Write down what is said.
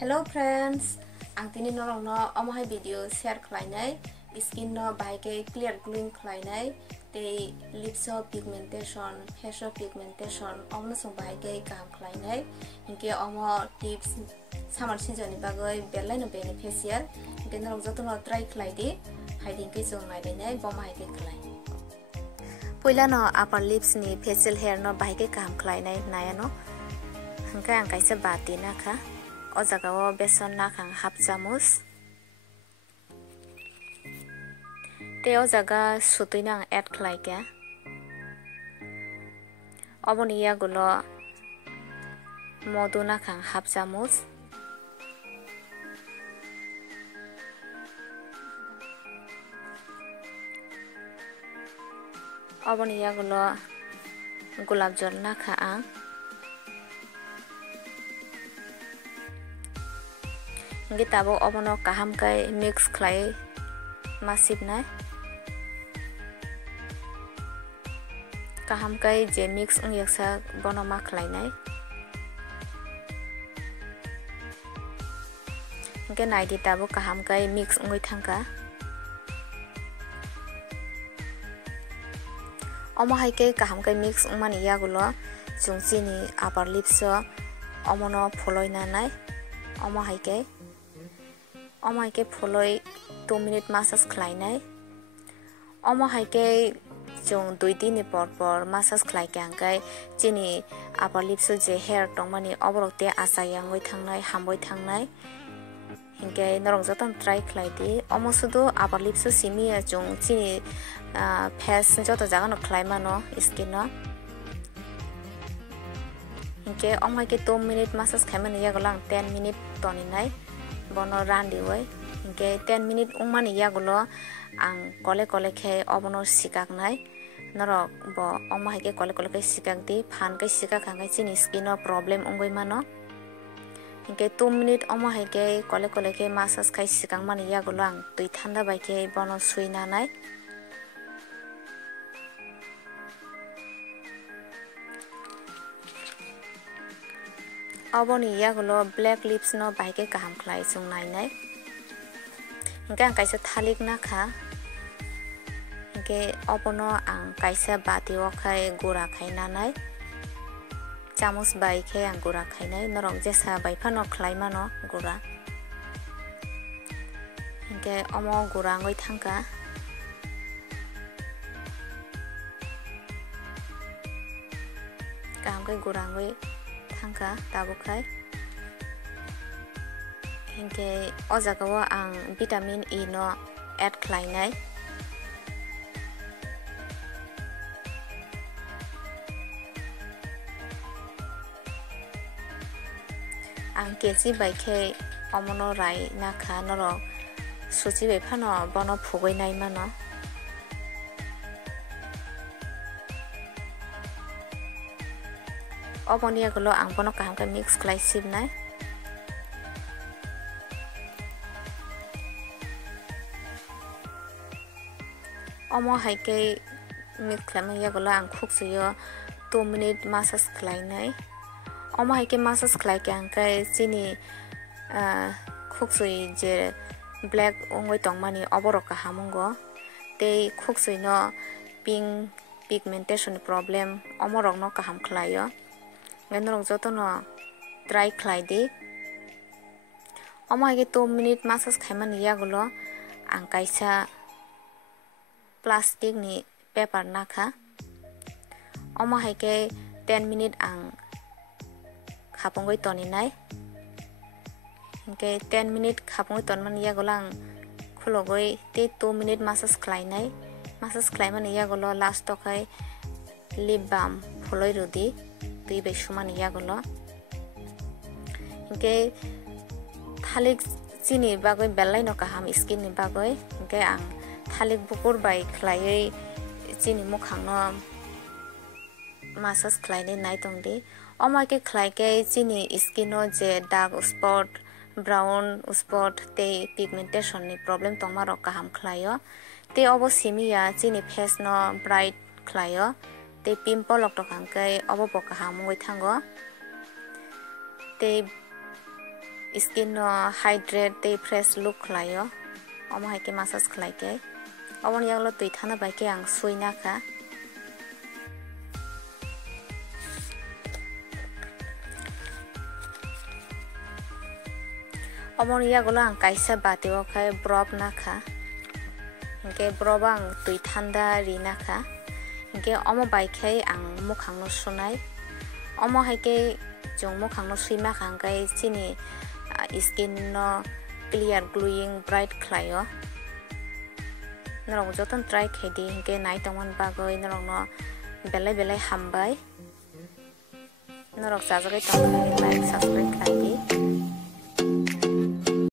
Hello friends, ang tini norong no omohai video share khlainai skin no baike clear glowing khlainai te lips pigmentation face pigmentation omno song baike kam khlainai inke omo tips summer season ni bagai belai no beneficial inke norong joto no try khlaidi haiding ke jong nai dai bom haike khlai poila no upper lips ni facial hair no baike kam khlainai naya no hangka ang kaisa bati na kha o jagao beson nakhang half chamus te o jaga sutui nang add khlaike oboni yagulo modu nakhang half chamus oboni yagulo gulab jol nakha ang kita bo obono kaham kai mix khlai masip nai kaham kai je mix yaksa bono ma khlai nai ke nai di tabo kaham kai mix ngoi thangka omo hai ke kaham kai mix mani yagulo chungchi ni upper lips omono pholoi na nai omo hai ke pholoi 2 minute massage khlainai omo haike jong 2-3 ni por massage khlai kyang kai chini upper lips je hair tongmani oborokte asayang oi thangnai hamboi thangnai hinke norong joton try khlai di omo sudu upper lips simi jong chini face joto jaga no khlai mano skin no hinke omo haike 2 minute massage khaimani yagolang 10 minute toninai bono randi wai inke 10 minute ungmani yagulo ang kole khe obono sikak nai norok bo ongma haike kole ke sikak di phan ke sikak hangai chini skin no problem ongoi mano inke 2 minute ongma haike kole ke massage khai sikang mani yagulo ang tui thanda bai ke bono suina nai oboni yagulo black lips no baike kaham khlai chung nai hingke ang kaisa thalik nakha hingke obono ang kaisa bati o khai gura khaina nai chamus bai khe ang gura khainai norong jesa bai phano khlai mano gura hingke omo gura ngoi thangka kaham kai gura ngoi thangka tabukhai hingke o jagao ang vitamin E no add khlainai ang keji bai khe omono rai nakha norok suji bai phano bono phugoi nai mano oboni yagulo ang bono kaham ka mix khlai sibnai omo haike mix khlai yagulo ang khuksuyo 2 minute massage khlainai omo haike massage khlai kyang kai chini khuksui je black ongoi tongmani oborok kahamungo tei khuksui no pink pigmentation problem omorok no kaham khlaio norong joto no try khlai di omo haike 2 minute massage khaimani yagulo ang kaisa plastic ni paper nakha omo haike 10 minute ang khapongoi toninai hingke 10 minute khapongoi tonmani yagulo ang khulogoi te 2 minute massage khlainai massage khlaimani yagulo last to khai lip balm pholoi rudi tui bai sumani yagulo hingke thalik chini bagoi belai no kaham skin ni bagoi hingke ang thalik bukur bai khlaioi chini mukhang no massage khlainai nai tongdi omo ke khlai ke chini skin no je dark spot brown spot te pigmentation ni problem tongmaro kaham khlaio te obo simia chini face no bright khlaio te pimple ok tokang kai obo bo kaham ngoi thango te skin no hydrate tei fresh look khlaio omo haike massage khlaike oboni yaklo tui thana bai ke ang suina kha omoni yagulo ang kaisa bateo khai brob na kha hingke brob ang tui thanda rina kha hingke omo bai khai ang mukhang no sunai omo haike jong mukhang no suima khangkai chini skin no clear glowing bright khlaio norong joton try khaidi hingke nai tongman bagoi norong no belai belai hambai norok sajagai tongkai like subscribe khlaidi।